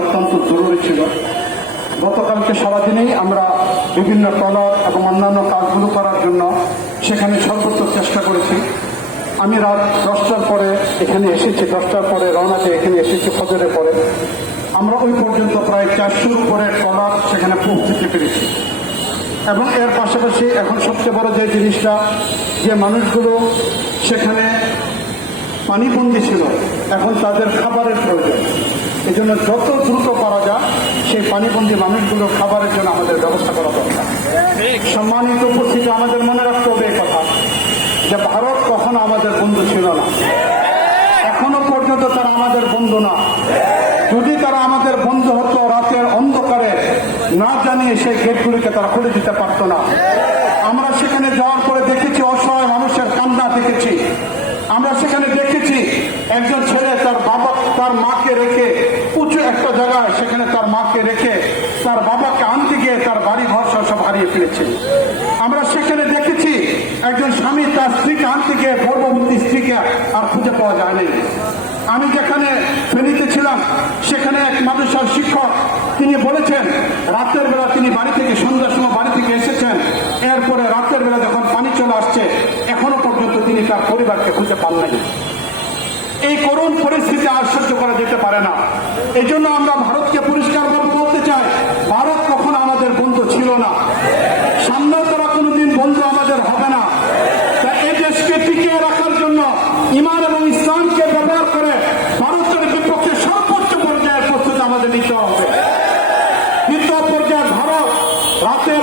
অত্যন্ত জরুরি ছিল। গতকালকে সারাদিনেই আমরা বিভিন্ন ট্রলার এবং অন্যান্য কাজগুলো করার জন্য সেখানে সর্বোচ্চ চেষ্টা করেছি। আমি রাত 10টার পরে এখানে এসেছি, 10টার পরে রওনাতে এখানে এসেছি ফজরের পরে। আমরা ওই পর্যন্ত প্রায় 400-র উপরে ট্রলার সেখানে পৌঁছতে পেরেছি। এবং এর পাশাপাশি এখন সবচেয়ে বড় যে জিনিসটা, যে মানুষগুলো সেখানে পানিবন্দী ছিল, এখন তাদের খাবারের প্রয়োজন। এই জন্য যত দ্রুত পারা যায় সেই পানিবন্দী মানুষগুলোর খাবারের জন্য আমাদের ব্যবস্থা করা দরকার। সম্মানিত উপস্থিতি, আমাদের মনে রাখতে হবে এই কথা যে ভারত কখনো আমাদের বন্ধু ছিল না, এখনো পর্যন্ত তারা আমাদের বন্ধু না। যদি তারা আমাদের বন্ধু হতো, রাতের অন্ধকারে না জানিয়ে সেই গেটগুলিকে তারা খুলে দিতে পারত না। আমরা সেখানে যাওয়ার পরে দেখেছি অসহায় মানুষের কান্না দেখেছি। আমরা সেখানে দেখেছি একজন ছেলে তার মাকে রেখে উঁচু একটা জায়গায় সেখানে তার মাকে রেখে তার বাবাকে আনতে গিয়ে তার বাড়ি ঘর সব হারিয়ে ফেলেছে। আমরা সেখানে দেখেছি একজন স্বামী তার স্ত্রীকে আনতে গিয়ে গর্ভবতী স্ত্রীকে আর খুঁজে পাওয়া যায়নি। আমি যেখানে ফেনীতে ছিলাম সেখানে এক মাদ্রাসার শিক্ষক, তিনি বলেছেন রাতের বেলা তিনি বাড়ি থেকে সন্ধ্যার সময় বাড়ি থেকে এসেছেন, এরপরে রাতের বেলা যখন পানি চলে আসছে এখনো পর্যন্ত তিনি তার পরিবারকে খুঁজে পান নাই। এই করুণ পরিস্থিতি আর সহ্য করা যেতে পারে না। এই জন্য আমরা ভারতকে পরিষ্কারভাবে বলতে চাই, ভারত কখনো আমাদের বন্ধু ছিল না, সামনেও তারা কোনোদিন বন্ধু আমাদের হবে না। তাই এই দেশকে টিকিয়ে রাখার জন্য ঈমান এবং ইসলামকে ব্যবহার করে ভারতের বিপক্ষে সর্বোচ্চ পর্যায়ের প্রস্তুতি আমাদের নিতে হবে। দ্বিতীয় পর্যায়ে ভারত রাতের